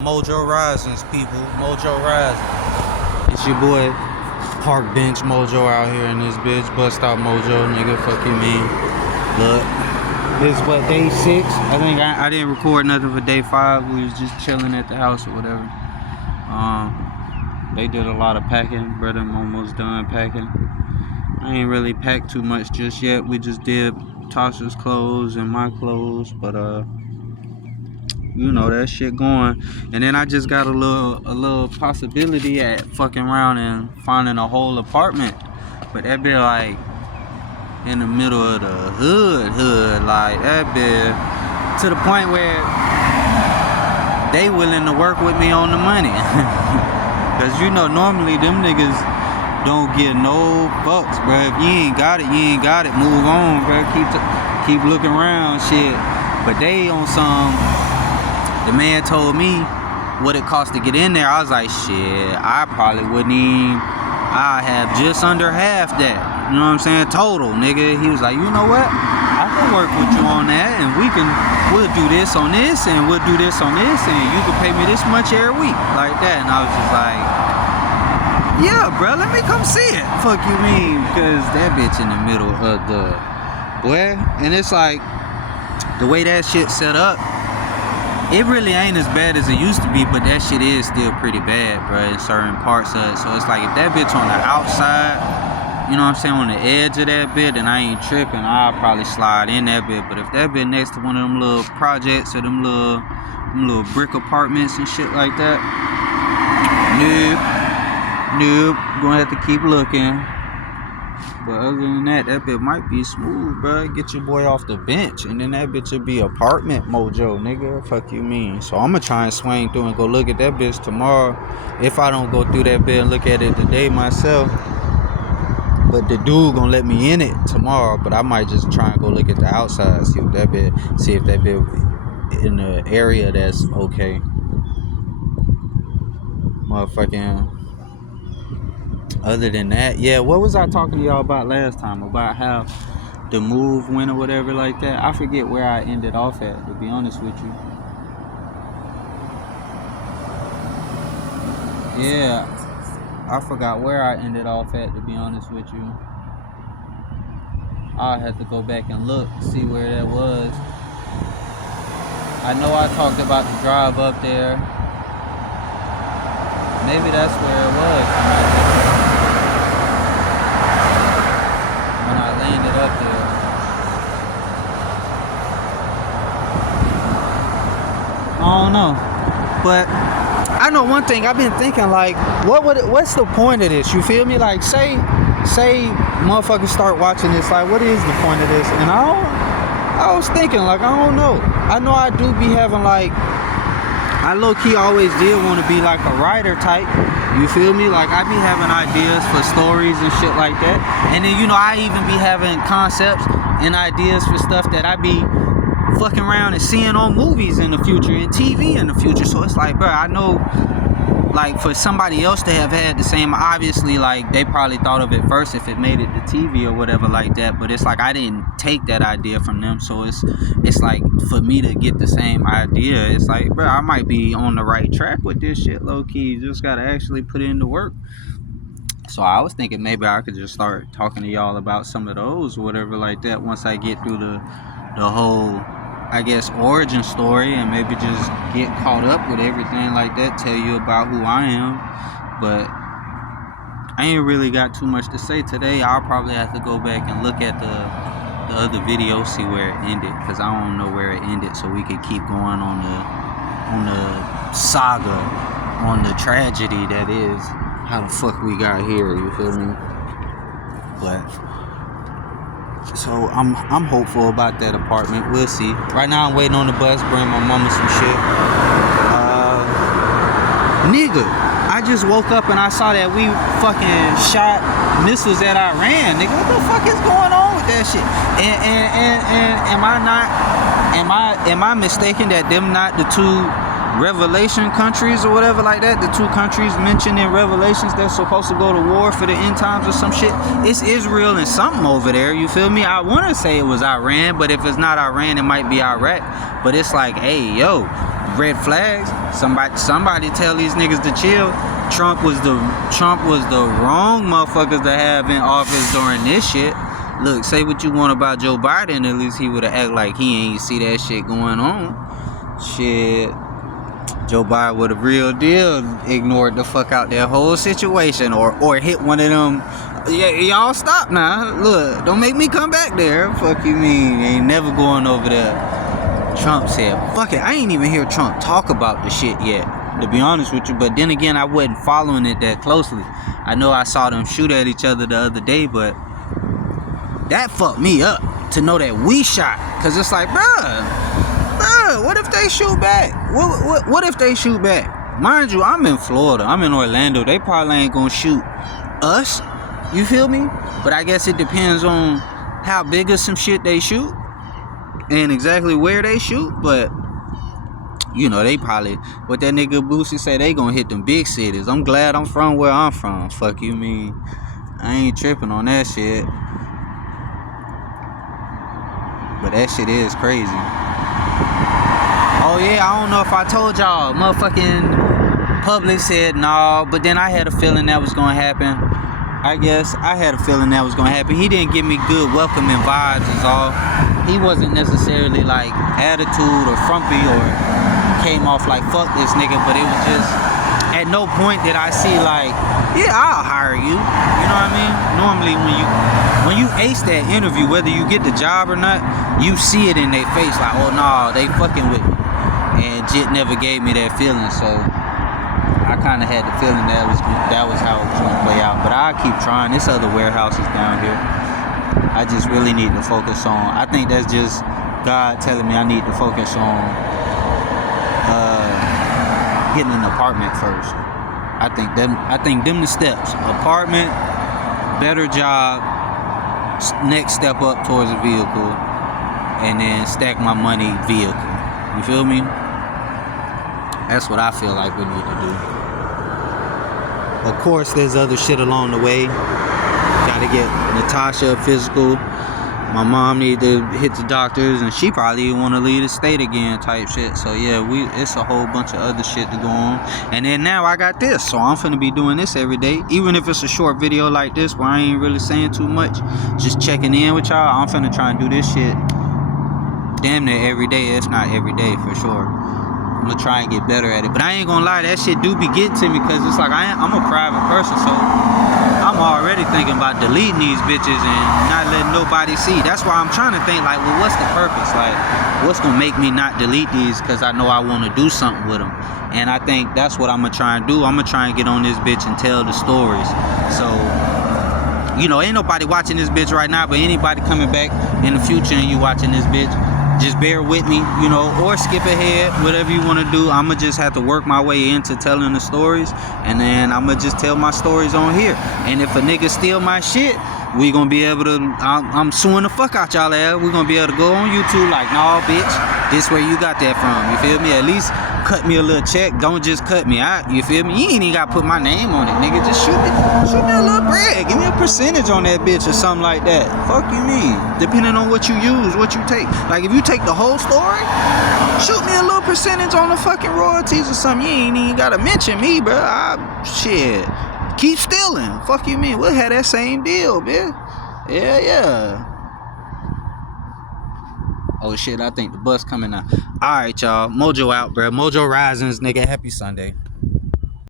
Mojo Risings, people. Mojo Rising. It's your boy, Park Bench Mojo out here in this bitch. Bust out Mojo, nigga. Fuck you, mean. Look, this is what, day 6? I think I didn't record nothing for day 5. We was just chilling at the house or whatever. They did a lot of packing. Brother, I'm almost done packing. I ain't really packed too much just yet. We just did Tasha's clothes and my clothes, but you know that shit going. And then I just got a little possibility at fucking around and finding a whole apartment, but that be like in the middle of the hood, like that be to the point where they willing to work with me on the money. Cause you know normally them niggas don't get no fucks, bro. If you ain't got it, you ain't got it. Move on, bro. Keep looking around, shit. But they on some. The man told me what it cost to get in there. I was like, shit, I probably wouldn't even. I have just under half that. You know what I'm saying? Total, nigga. He was like, you know what? I can work with you on that, and we'll do this on this, and we'll do this on this, and you can pay me this much every week, like that. And I was just like, yeah, bro, let me come see it. Fuck you mean? Because that bitch in the middle of the boy, and it's like the way that shit set up. It really ain't as bad as it used to be, but that shit is still pretty bad, bro, in certain parts of it. So it's like if that bitch on the outside, you know what I'm saying, on the edge of that bit, and I ain't tripping, I'll probably slide in that bit. But if that bit next to one of them little projects or them little brick apartments and shit like that, nope, gonna have to keep looking. But other than that, that bit might be smooth, bro. Get your boy off the bench, and then that bitch will be apartment mojo, nigga. Fuck you mean? So I'm gonna try and swing through and go look at that bitch tomorrow. If I don't go through that bit and look at it today myself, but the dude gonna let me in it tomorrow. But I might just try and go look at the outside, see if that bit in the area that's okay. Motherfucking. Other than that, yeah, what was I talking to y'all about last time? About how the move went or whatever like that? I forget where I ended off at, to be honest with you. Yeah, I forgot where I ended off at, to be honest with you. I'll have to go back and look, see where that was. I know I talked about the drive up there. Maybe that's where it was. Up there. I don't know, but I know one thing. I've been thinking, like, what's the point of this? You feel me? Like, say motherfuckers start watching this. Like, what is the point of this? And I was thinking, like, I don't know. I know I do be having, like, I low-key always did want to be like a writer type. You feel me? Like, I be having ideas for stories and shit like that. And then, you know, I even be having concepts and ideas for stuff that I be fucking around and seeing on movies in the future and TV in the future. So it's like, bro, I know, like, for somebody else to have had the same, obviously, like, they probably thought of it first if it made it to TV or whatever like that. But it's like I didn't take that idea from them. So it's like for me to get the same idea, it's like, bro, I might be on the right track with this shit, low-key. You just gotta actually put in the work. So I was thinking maybe I could just start talking to y'all about some of those or whatever like that once I get through the whole, I guess, origin story, and maybe just get caught up with everything like that, tell you about who I am. But I ain't really got too much to say today. I'll probably have to go back and look at the other video, see where it ended, because I don't know where it ended, so we could keep going on the saga, on the tragedy that is how the fuck we got here, you feel me? But so I'm hopeful about that apartment. We'll see. Right now I'm waiting on the bus, bring my mama some shit. Nigga, I just woke up and I saw that we fucking shot missiles at Iran. Nigga, what the fuck is going on with that shit? And am I mistaken that them not the two Revelation countries or whatever like that, the two countries mentioned in Revelations that's supposed to go to war for the end times or some shit? It's Israel and something over there, you feel me? I want to say it was Iran, but if it's not Iran, it might be Iraq. But it's like, hey, yo, red flags. Somebody tell these niggas to chill. Trump was the wrong motherfuckers to have in office during this shit. Look, say what you want about Joe Biden, at least he would have act like he ain't see that shit going on. Shit. Joe Biden would have real deal ignored the fuck out that whole situation, or hit one of them. Yeah, y'all stop now. Look, don't make me come back there. Fuck you mean? Ain't never going over there. Trump said, fuck it. I ain't even hear Trump talk about the shit yet, to be honest with you. But then again, I wasn't following it that closely. I know I saw them shoot at each other the other day, but that fucked me up to know that we shot. Cause it's like, bruh, what if they shoot back? What if they shoot back? Mind you, I'm in Florida. I'm in Orlando. They probably ain't gonna shoot us. You feel me? But I guess it depends on how big of some shit they shoot and exactly where they shoot. But you know, they probably, what that nigga Boosie say, they gonna hit them big cities. I'm glad I'm from where I'm from. Fuck you mean? I ain't tripping on that shit. But that shit is crazy. Oh yeah, I don't know if I told y'all. Motherfucking Public said no, but then I had a feeling that was gonna happen. I guess I had a feeling that was gonna happen. He didn't give me good welcoming vibes is all. He wasn't necessarily like attitude or frumpy or came off like fuck this nigga, but it was just at no point did I see like, yeah, I'll hire you. You know what I mean? Normally when you ace that interview, whether you get the job or not, you see it in their face like, oh no, they fucking with me. And Jit never gave me that feeling, so I kind of had the feeling that was how it was gonna play out. But I'll keep trying. There's other warehouses down here. I just really need to focus on. I think that's just God telling me I need to focus on getting an apartment first. I think them the steps. Apartment, better job, next step up towards a vehicle, and then stack my money vehicle. You feel me? That's what I feel like we need to do. Of course, there's other shit along the way. Gotta get Natasha a physical. My mom need to hit the doctors, and she probably want to leave the state again type shit. So yeah, it's a whole bunch of other shit to go on. And then now I got this, so I'm finna be doing this every day. Even if it's a short video like this where I ain't really saying too much, just checking in with y'all, I'm finna try and do this shit damn near every day, if not every day for sure. I'm gonna try and get better at it. But I ain't gonna lie, that shit do be getting to me, because it's like I'm a private person, so I'm already thinking about deleting these bitches and not letting nobody see. That's why I'm trying to think like, well, what's the purpose? Like, what's gonna make me not delete these? Because I know I want to do something with them. And I think that's what I'm gonna try and do. I'm gonna try and get on this bitch and tell the stories. So, you know, ain't nobody watching this bitch right now, but anybody coming back in the future and you watching this bitch, just bear with me, you know, or skip ahead, whatever you want to do. I'ma just have to work my way into telling the stories, and then I'ma just tell my stories on here. And if a nigga steal my shit, we gonna be able to, I'm suing the fuck out y'all ass. We gonna be able to go on YouTube like, nah, bitch, this where you got that from. You feel me? At least cut me a little check. Don't just cut me out. You feel me? You ain't even gotta put my name on it, nigga. Just shoot me a little bread. Give me a percentage on that bitch or something like that. Fuck you mean? Depending on what you use, what you take. Like if you take the whole story, shoot me a little percentage on the fucking royalties or something. You ain't even gotta mention me, bro. Shit. Keep stealing. Fuck you mean? We'll have that same deal, bitch. Yeah. Oh shit, I think the bus coming now. Alright, y'all. Mojo out, bro. Mojo Risings, nigga. Happy Sunday.